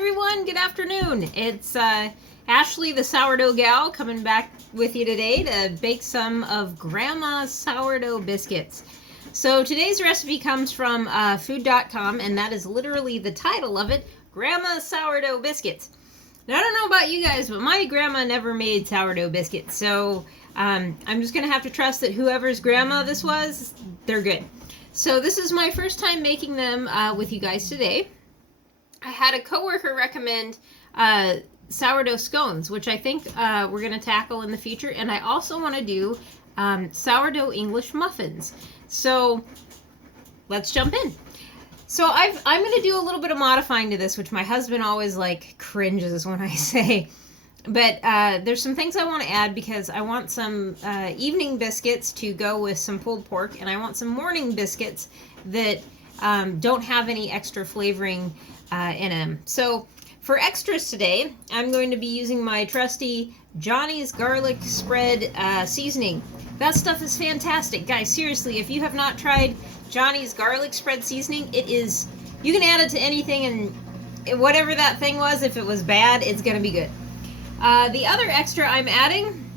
everyone, good afternoon. It's Ashley the Sourdough Gal coming back with you today to bake some of Grandma's sourdough biscuits. So today's recipe comes from food.com, and that is literally the title of it, Grandma's sourdough biscuits. Now I don't know about you guys, but my grandma never made sourdough biscuits, so I'm just gonna have to trust that whoever's grandma this was, they're good. So this is my first time making them with you guys today. I had a coworker recommend sourdough scones, which I think we're going to tackle in the future. And I also want to do sourdough English muffins. So let's jump in. So I'm going to do a little bit of modifying to this, which my husband always like cringes when I say. But there's some things I want to add because I want some evening biscuits to go with some pulled pork, and I want some morning biscuits that don't have any extra flavoring in them. So for extras today, I'm going to be using my trusty Johnny's garlic spread seasoning. That stuff is fantastic. Guys, seriously, if you have not tried Johnny's garlic spread seasoning, it is, you can add it to anything, and whatever that thing was, if it was bad, it's going to be good. The other extra I'm adding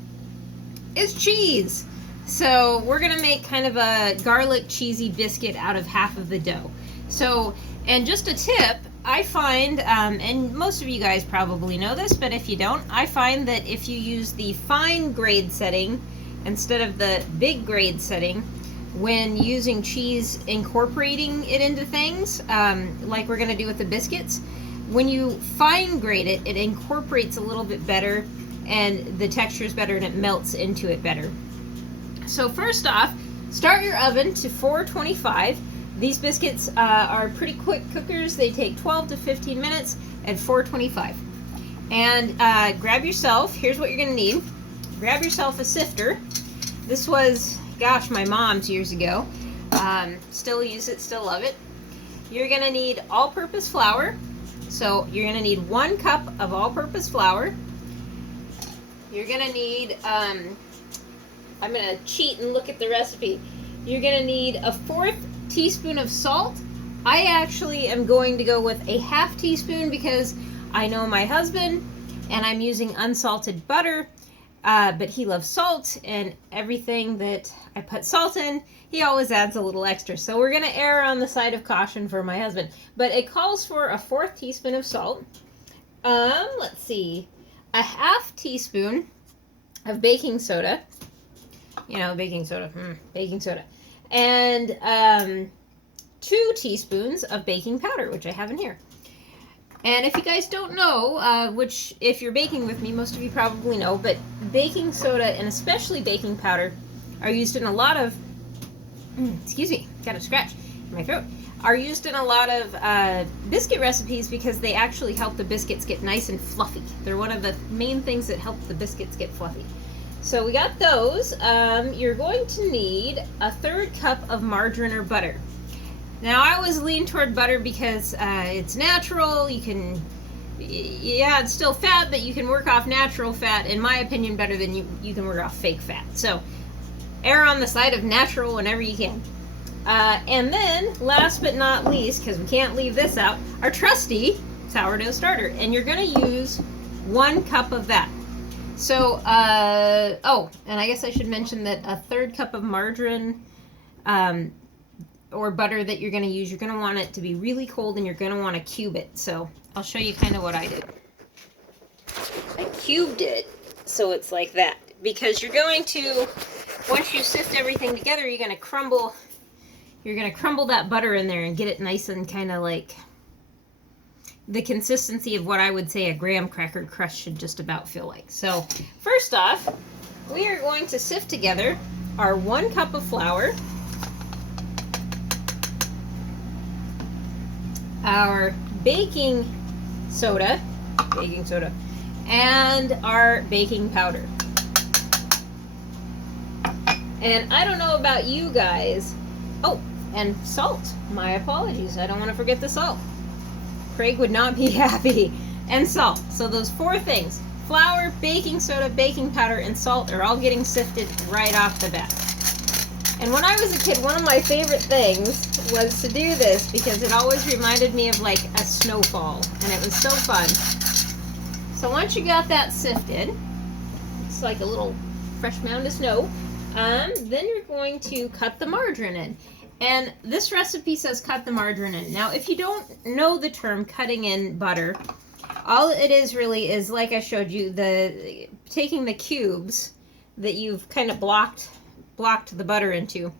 is cheese. So we're going to make kind of a garlic cheesy biscuit out of half of the dough. So, and just a tip, I find, and most of you guys probably know this, but if you don't, I find that if you use the fine grade setting instead of the big grade setting, when using cheese, incorporating it into things, like we're going to do with the biscuits, when you fine grade it, it incorporates a little bit better, and the texture is better, and it melts into it better. So first off, start your oven to 425. These biscuits are pretty quick cookers. They take 12 to 15 minutes at 425. And grab yourself, here's what you're going to need. Grab yourself a sifter. This was, gosh, my mom's years ago. Still use it, still love it. You're going to need all-purpose flour. So you're going to need 1 cup of all-purpose flour. You're going to need, I'm going to cheat and look at the recipe. You're going to need a 1/4 teaspoon of salt. I actually am going to go with a 1/2 teaspoon because I know my husband, and I'm using unsalted butter, but he loves salt, and everything that I put salt in, he always adds a little extra. So we're going to err on the side of caution for my husband. But it calls for a 1/4 teaspoon of salt. Let's see, a 1/2 teaspoon of baking soda. You know, baking soda. And 2 teaspoons of baking powder, which I have in here. And if you guys don't know, which if you're baking with me, most of you probably know, but baking soda and especially baking powder are used in a lot of, excuse me, got a scratch in my throat, are used in a lot of biscuit recipes because they actually help the biscuits get nice and fluffy. They're one of the main things that help the biscuits get fluffy. So we got those. You're going to need a 1/3 cup of margarine or butter. Now I always lean toward butter because it's natural. You can, yeah, it's still fat, but you can work off natural fat, in my opinion, better than you can work off fake fat. So err on the side of natural whenever you can. And then, last but not least, because we can't leave this out, our trusty sourdough starter. And you're going to use 1 cup of that. So, oh, and I guess I should mention that a 1/3 cup of margarine or butter that you're going to use, you're going to want it to be really cold, and you're going to want to cube it. So I'll show you kind of what I did. I cubed it so it's like that, because you're going to, once you sift everything together, you're going to crumble that butter in there and get it nice and kind of like the consistency of what I would say a graham cracker crust should just about feel like. So first off, we are going to sift together our 1 cup of flour, our baking soda, and our baking powder. And I don't know about you guys. Oh, and salt. My apologies. I don't want to forget the salt. Craig would not be happy. And salt. So those 4 things, flour, baking soda, baking powder, and salt, are all getting sifted right off the bat. And when I was a kid, one of my favorite things was to do this because it always reminded me of like a snowfall, and it was so fun. So once you got that sifted, it's like a little fresh mound of snow, then you're going to cut the margarine in. And this recipe says cut the margarine in. Now, if you don't know the term cutting in butter, all it is really is, like I showed you, taking the cubes that you've kind of blocked the butter into,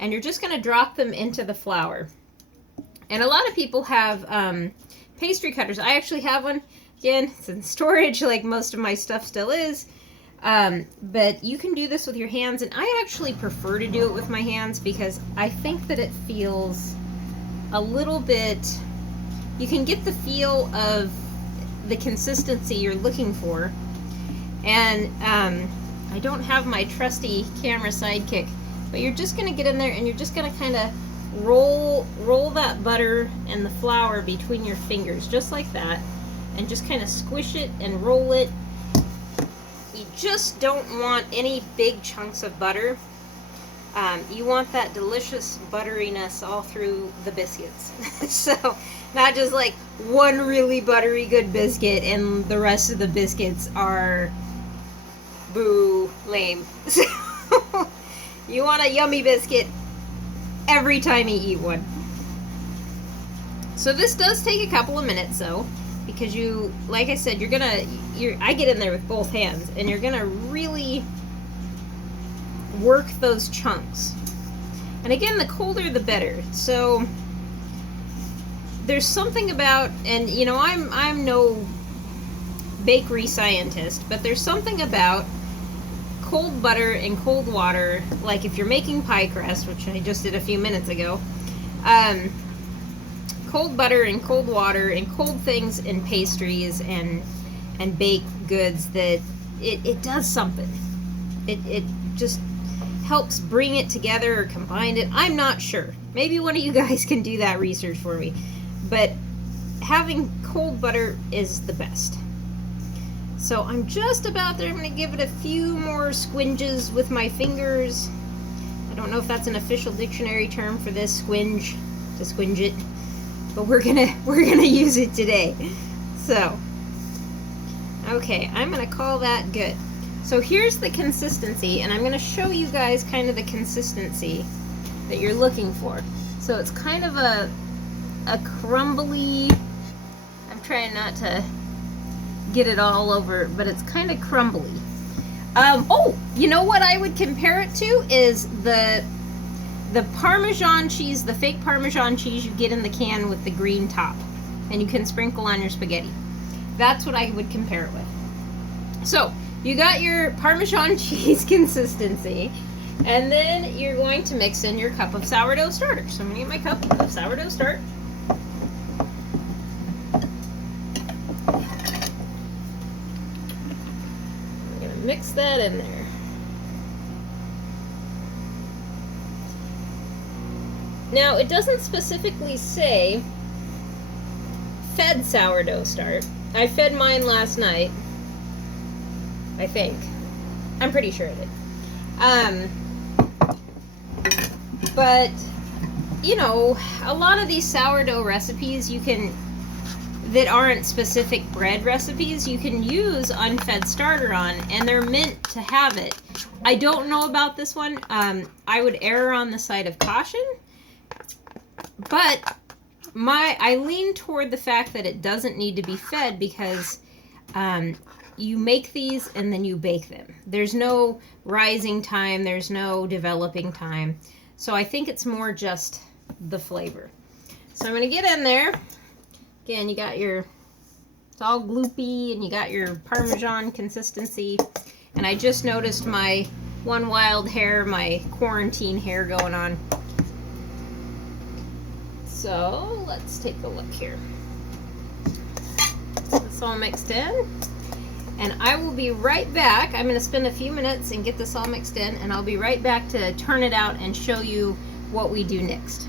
and you're just going to drop them into the flour. And a lot of people have pastry cutters. I actually have one. Again, it's in storage like most of my stuff still is. But you can do this with your hands, and I actually prefer to do it with my hands because I think that it feels a little bit, you can get the feel of the consistency you're looking for. And I don't have my trusty camera sidekick, but you're just going to get in there and you're just going to kind of roll that butter and the flour between your fingers, just like that, and just kind of squish it and roll it. You just don't want any big chunks of butter. You want that delicious butteriness all through the biscuits. So not just like one really buttery good biscuit and the rest of the biscuits are boo lame. So you want a yummy biscuit every time you eat one. So this does take a couple of minutes though, because you, like I said, I get in there with both hands, and you're gonna really work those chunks. And again, the colder the better. So there's something about, and you know, I'm no bakery scientist, but there's something about cold butter and cold water, like if you're making pie crust, which I just did a few minutes ago, cold butter and cold water and cold things in pastries and baked goods, that it does something. It just helps bring it together or combine it. I'm not sure. Maybe one of you guys can do that research for me. But having cold butter is the best. So I'm just about there. I'm going to give it a few more squinges with my fingers. I don't know if that's an official dictionary term for this, squinge, to squinge it. But we're gonna use it today. So, okay, I'm gonna call that good. So here's the consistency, and I'm gonna show you guys kind of the consistency that you're looking for. So it's kind of a crumbly, I'm trying not to get it all over, but it's kind of crumbly. Oh, you know what I would compare it to is the Parmesan cheese, the fake Parmesan cheese you get in the can with the green top, and you can sprinkle on your spaghetti. That's what I would compare it with. So you got your Parmesan cheese consistency, and then you're going to mix in your cup of sourdough starter. So I'm gonna get my cup of sourdough start. I'm gonna mix that in there. Now, it doesn't specifically say fed sourdough start. I fed mine last night, I think. I'm pretty sure it did. But, you know, a lot of these sourdough recipes that aren't specific bread recipes, you can use unfed starter on, and they're meant to have it. I don't know about this one. I would err on the side of caution. But I lean toward the fact that it doesn't need to be fed because you make these and then you bake them. There's no rising time, there's no developing time. So I think it's more just the flavor. So I'm going to get in there. Again, you got it's all gloopy, and you got your Parmesan consistency. And I just noticed my one wild hair, my quarantine hair going on. So let's take a look here. It's all mixed in, and I will be right back. I'm going to spend a few minutes and get this all mixed in, and I'll be right back to turn it out and show you what we do next.